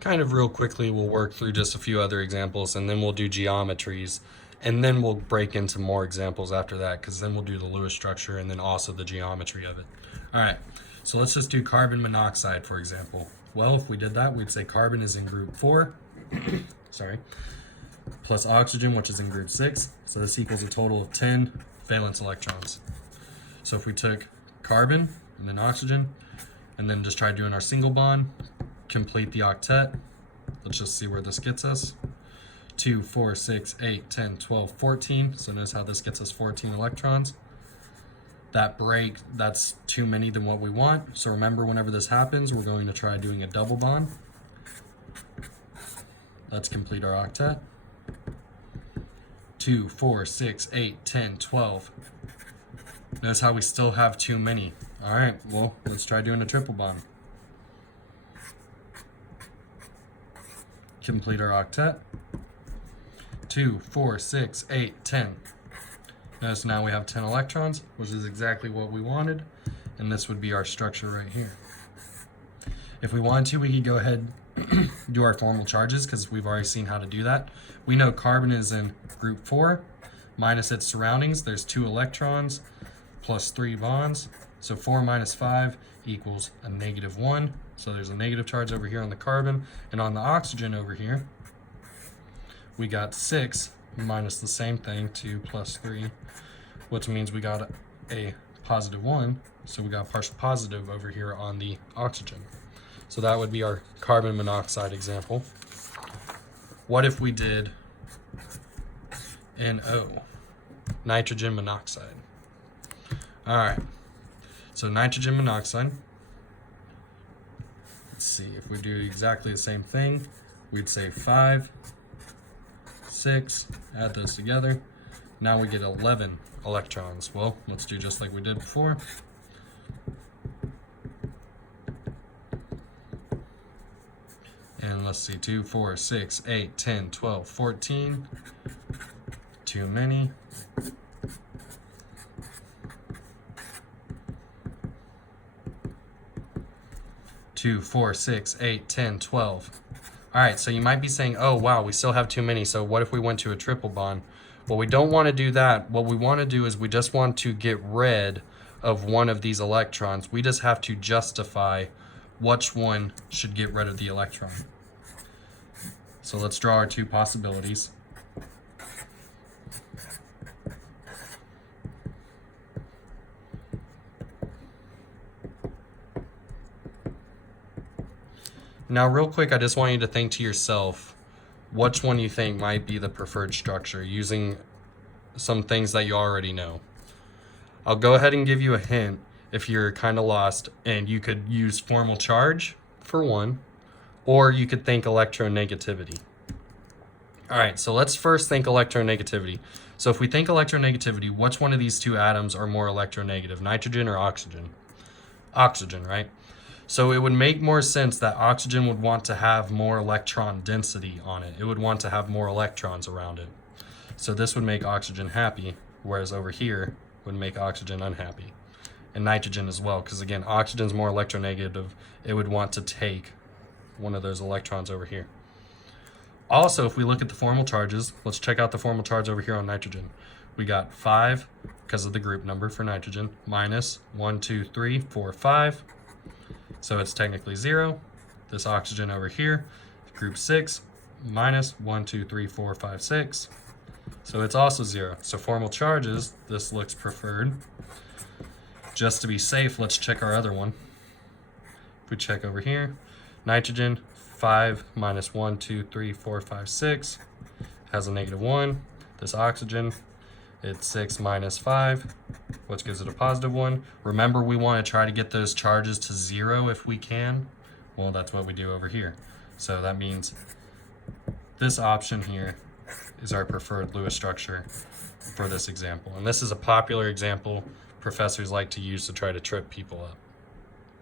kind of real quickly, we'll work through just a few other examples, and then we'll do geometries, and then we'll break into more examples after that, because then we'll do the Lewis structure and then also the geometry of it. All right, so let's just do carbon monoxide, for example. Well, if we did that, we'd say carbon is in group 4, sorry, plus oxygen, which is in group 6. So this equals a total of 10 valence electrons. So if we took carbon and then oxygen, and then just try doing our single bond, complete the octet. Let's just see where this gets us. 2, 4, 6, 8, 10, 12, 14. So notice how this gets us 14 electrons. That break, that's too many than what we want. So remember, whenever this happens, we're going to try doing a double bond. Let's complete our octet. 2, 4, 6, 8, 10, 12. Notice how we still have too many. All right, well, let's try doing a triple bond. Complete our octet. 2, 4, 6, 8, 10. Notice now we have 10 electrons, which is exactly what we wanted, and this would be our structure right here. If we wanted to, we could go ahead do our formal charges, because we've already seen how to do that. We know carbon is in group 4, minus its surroundings. There's 2 electrons plus 3 bonds. So 4 minus 5 equals a -1. So there's a negative charge over here on the carbon, and on the oxygen over here, we got 6 minus the same thing, 2 plus 3, which means we got a +1. So we got partial positive over here on the oxygen. So that would be our carbon monoxide example. What if we did NO, nitrogen monoxide? All right, so nitrogen monoxide. Let's see, if we do exactly the same thing, we'd say 5, 6, add those together. Now we get 11 electrons. Well, let's do just like we did before. And let's see, 2, 4, 6, 8, 10, 12, 14. Too many. Two, 4, 6, 8, 10, 12. All right, so you might be saying, oh, wow, we still have too many. So what if we went to a triple bond? Well, we don't want to do that. What we want to do is we just want to get rid of one of these electrons. We just have to justify which one should get rid of the electron. So let's draw our 2 possibilities. Now, real quick, I just want you to think to yourself which one you think might be the preferred structure using some things that you already know. I'll go ahead and give you a hint if you're kind of lost, and you could use formal charge for one, or you could think electronegativity. All right, so let's first think electronegativity. So if we think electronegativity, which one of these 2 atoms are more electronegative, nitrogen or oxygen? Oxygen, right? So it would make more sense that oxygen would want to have more electron density on it. It would want to have more electrons around it. So this would make oxygen happy, whereas over here would make oxygen unhappy. And nitrogen as well, because again, oxygen's more electronegative. It would want to take one of those electrons over here. Also, if we look at the formal charges, let's check out the formal charge over here on nitrogen. We got 5, because of the group number for nitrogen, minus 1, 2, 3, 4, 5. So it's technically 0. This oxygen over here, group 6, minus 1, 2, 3, 4, 5, 6. So it's also 0. So formal charges, this looks preferred. Just to be safe, let's check our other one. If we check over here, nitrogen, 5 minus 1, 2, 3, 4, 5, 6 has a -1. This oxygen, it's 6 minus 5, which gives it a +1. Remember, we want to try to get those charges to 0 if we can. Well, that's what we do over here. So that means this option here is our preferred Lewis structure for this example. And this is a popular example professors like to use to try to trip people up.